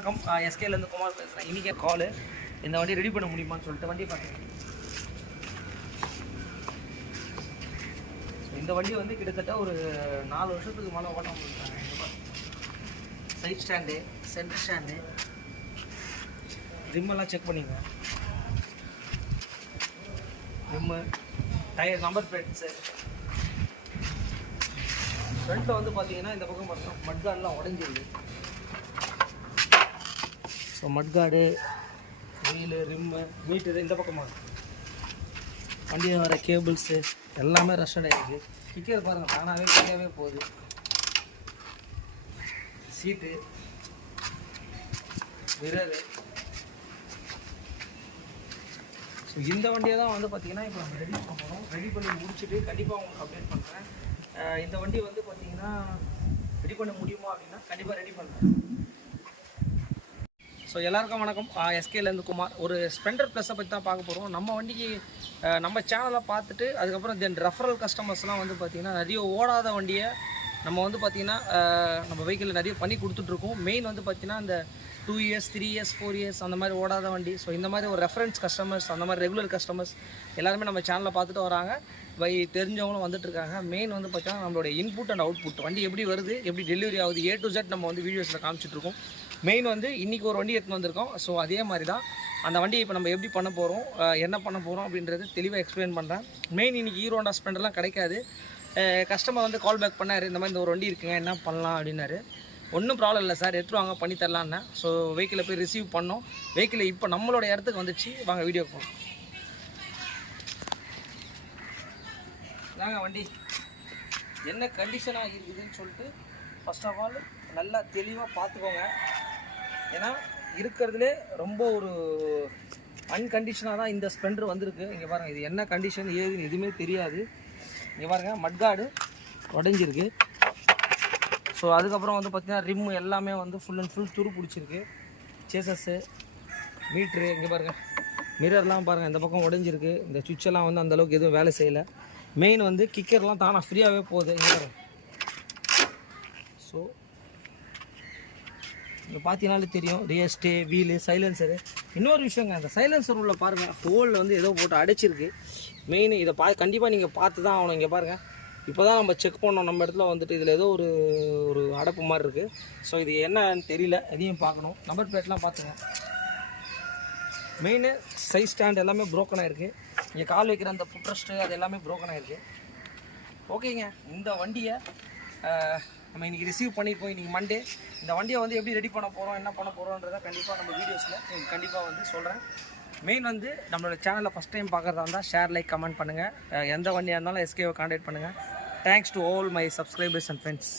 வணக்கம். எஸ்கேலேருந்து குமார் பேசுகிறேன். இன்றைக்கி காலு இந்த வண்டி ரெடி பண்ண முடியுமான்னு சொல்லிட்டு வண்டியை பார்த்தேன். இந்த வண்டி வந்து கிட்டத்தட்ட ஒரு 4 வருஷத்துக்கு மேலே ஓட்ட முடிஞ்சாங்க. சைட் ஸ்டாண்டு, சென்டர் ஸ்டாண்டு, ரிம்மெல்லாம் செக் பண்ணிங்க. Rim, tyre, number plates. ஃப்ரண்ட்டில் வந்து பார்த்தீங்கன்னா இந்த பக்கம் பார்த்தோம் மட்கார்டெலாம் உடஞ்சிருக்கு. So mudguard, wheel, rim, meter இந்த பக்கமாக வண்டியில் வர கேபிள்ஸு எல்லாமே ரஷ்டட் ஆகிருக்கு. கிக்கர் பாருங்கள் தானாகவே கிளியாகவே போகுது. சீட்டு, மிரரு. ஸோ இந்த வண்டியை தான் வந்து பார்த்திங்கன்னா இப்போ நம்ம ரெடி பண்ணுறோம். ரெடி பண்ணி முடிச்சுட்டு கண்டிப்பாக உங்களுக்கு அப்டேட் பண்ணுறேன். இந்த வண்டி வந்து பார்த்திங்கன்னா ரெடி பண்ண முடியுமா அப்படின்னா கண்டிப்பாக ரெடி பண்ணுறேன். ஸோ எல்லாருக்கும் வணக்கம். எஸ்கேலேருந்து குமார். ஒரு ஸ்ப்ளெண்டர் ப்ளஸை பற்றி தான் பார்க்க போகிறோம். நம்ம வண்டிக்கு நம்ம சேனலை பார்த்துட்டு அதுக்கப்புறம் தென் ரெஃபரல் கஸ்டமர்ஸ்லாம் வந்து பார்த்திங்கன்னா நிறைய ஓடாத வண்டியை நம்ம வந்து பார்த்திங்கன்னா நம்ம வெஹிக்கிளில் நிறைய பண்ணி கொடுத்துட்ருக்கோம். மெயின் வந்து பார்த்திங்கன்னா இந்த 2 years 3 years 4 years அந்த மாதிரி ஓடாத வண்டி. ஸோ இந்த மாதிரி ஒரு ரெஃபரன்ஸ் கஸ்டமர்ஸ், அந்த மாதிரி ரெகுலர் கஸ்டமர்ஸ் எல்லாருமே நம்ம சேனலை பார்த்துட்டு வராங்க. தெரிஞ்சவங்களும் வந்துட்டுருக்காங்க. மெயின் வந்து பார்த்தீங்கன்னா நம்மளுடைய இன்புட் அண்ட் அவுட்புட், வண்டி எப்படி வருது, எப்படி டெலிவரி ஆகுது, A to Z நம்ம வந்து வீடியோஸில் காமிச்சிட்ருக்கோம். மெயின் வந்து இன்றைக்கி ஒரு வண்டி எடுத்துன்னு வந்திருக்கோம். ஸோ அதே மாதிரி தான் அந்த வண்டியை இப்போ நம்ம எப்படி பண்ண போகிறோம், என்ன பண்ண போகிறோம் அப்படின்றது தெளிவாக எக்ஸ்பிளைன் பண்ணுறேன். மெயின் இன்றைக்கி ஹீரோ ஹோண்டா ஸ்ப்ளெண்டர்லாம் கிடைக்காது. கஸ்டமர் வந்து கால் பேக் பண்ணார், இந்த மாதிரி இந்த ஒரு வண்டி இருக்குங்க என்ன பண்ணலாம் அப்படின்னாரு. ஒன்றும் ப்ராப்ளம் இல்லை சார், எடுத்துட்டு வாங்க பண்ணி தரலான்னு. ஸோ வெஹிக்கிளை போய் ரிசீவ் பண்ணோம். வெஹிக்கிளை இப்போ நம்மளோட இடத்துக்கு வந்துச்சு. வாங்க வீடியோ போகணும். நாங்கள் வண்டி என்ன கண்டிஷனாக இருக்குதுன்னு சொல்லிட்டு ஃபர்ஸ்ட் ஆஃப் ஆல் நல்லா தெளிவாக பார்த்துக்கோங்க. ஏன்னா இருக்கிறதுலே ரொம்ப ஒரு அன்கண்டிஷனாக தான் இந்த ஸ்ப்ளெண்டர் வந்திருக்கு. இங்கே பாருங்கள், இது என்ன கண்டிஷன் ஏதுன்னு எதுவுமே தெரியாது. இங்கே பாருங்கள், மட்கார்டு உடஞ்சிருக்கு. ஸோ அதுக்கப்புறம் வந்து பார்த்திங்கன்னா ரிம்மு எல்லாமே வந்து ஃபுல் அண்ட் ஃபுல் துரு பிடிச்சிருக்கு. சேசஸ்ஸு, மீட்ரு, இங்கே பாருங்கள், மிரர்லாம் பாருங்கள் இந்த பக்கம் உடஞ்சிருக்கு. இந்த சுவிட்செல்லாம் வந்து அந்தளவுக்கு எதுவும் வேலை செய்யலை. மெயின் வந்து கிக்கர்லாம் தானாக ஃப்ரீயாகவே போகுது. இங்கே பாருங்கள். ஸோ இங்கே பார்த்தீங்கனாலே தெரியும், ரியஸ்டே, வீலு, சைலன்சரு. இன்னொரு விஷயங்க, அந்த சைலன்சர் உள்ள பாருங்கள் ஹோலில் வந்து ஏதோ போட்டு அடைச்சிருக்கு. மெயின் இதை கண்டிப்பாக நீங்கள் பார்த்து தான் ஆகணும். இங்கே பாருங்கள், இப்போ தான் நம்ம செக் பண்ணோம் நம்ம இடத்துல வந்துட்டு இதில் ஏதோ ஒரு அடைப்பு மாதிரி இருக்குது. ஸோ இது என்னன்னு தெரியல, எதையும் பார்க்கணும். நம்பர் பிளேட்லாம் பார்த்துங்க. மெயின் சைஸ் ஸ்டாண்ட் எல்லாமே ப்ரோக்கன் ஆகிருக்கு. இங்கே கால் வைக்கிற அந்த புட்ரஸ்ட்டு அது எல்லாமே ப்ரோக்கன் ஆகிருக்கு. ஓகேங்க, இந்த வண்டியை நம்ம இன்றைக்கி ரிசீவ் பண்ணிப்போம். இன்றைக்கி மண்டே. இந்த வண்டியை வந்து எப்படி ரெடி பண்ண போகிறோம், என்ன பண்ண போகிறோன்றதை கண்டிப்பாக நம்ம வீடியோஸில் உங்களுக்கு கண்டிப்பாக வந்து சொல்கிறேன். மெயின் வந்து நம்மளோட சேனலை ஃபஸ்ட் டைம் பார்க்குறதா இருந்தால் ஷேர், லைக், கமெண்ட் பண்ணுங்கள். எந்த வண்டியாக இருந்தாலும் எஸ்கேவை கான்டாக்ட் பண்ணுங்கள். Thanks to all my subscribers and friends.